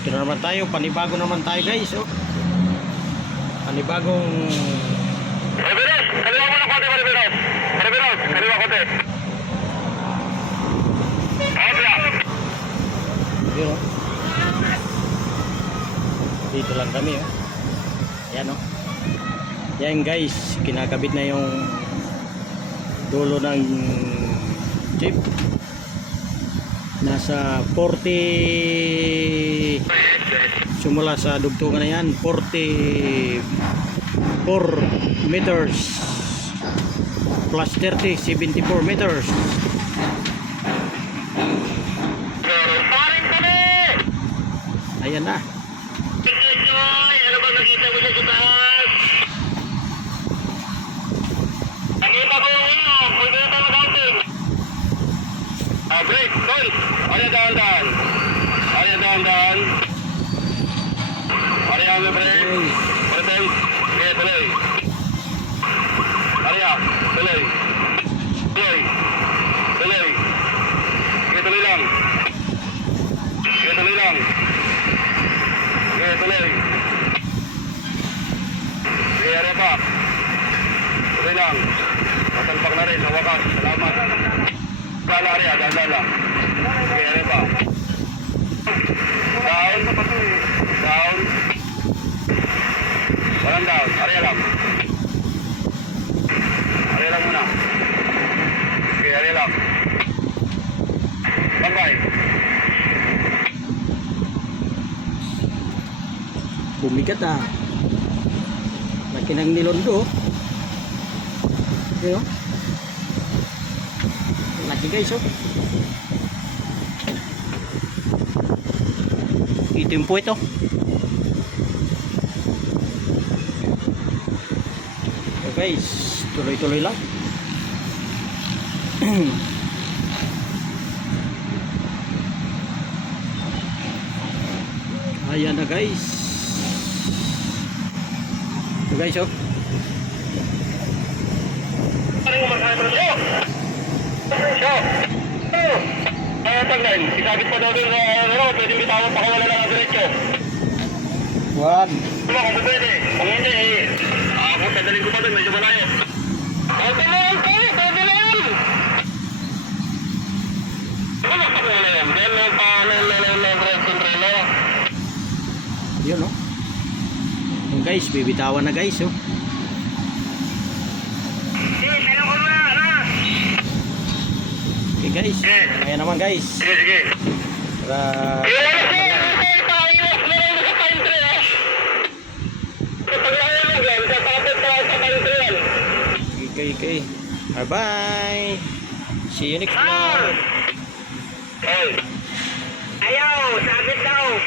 Ito na naman tayo, panibago naman tayo guys, oh. Panibagong Reveros, kaliwa mo ng konti, Reveros. Reveros, kaliwa konti. yun, oh. Dito lang kami, oh. Yan, oh. Yan guys, kinakabit na yung dulo ng jeep. Nasa 40, simula sa dugtungan na yan, 44 meters plus 30, 74 meters. Ayan na. Ano ba nakita mo sa taas? Nakita ko yung pwede na tayo mag-outing. Break, tol. Ano dahan-dahan? Ano dahan-dahan? Ano yung break? Break. Okay, tuloy. Ano yan? Tuloy. Tuloy. Tuloy. Okay, tuloy lang. Okay, tuloy lang. Okay, tuloy. Okay, ano pa? Tuloy lang. Matalpak na rin, sa wakas. Salamat. Dala rin, dala lang. Okay, ano pa? Down. Down. Walang down. Area lang. Area lang muna. Okay, area lang. Bangkay. Bumigat ah. Laki ng nilondo. Ayan, oh. Laki guys, oh. Itimpo ito. So guys, tuloy-tuloy lang. Ayan na guys. So guys, oh. Tanggal, isagit pa daw doon, pwede bitawan pa wala lang ang diretso. Wag. Ano kung pwede? Kung hindi, ako tadaling ko pa doon, medyo malayo. Okay lang, pwede lang. Ano pa ko na yan? Diyan lang pa, controller. Yun, oh. Yung guys, bibitawan na guys, oh. Okay guys, ayan naman guys. Sige, sige. Para okay. Bye bye. See you next vlog. Ayaw, sabit daw.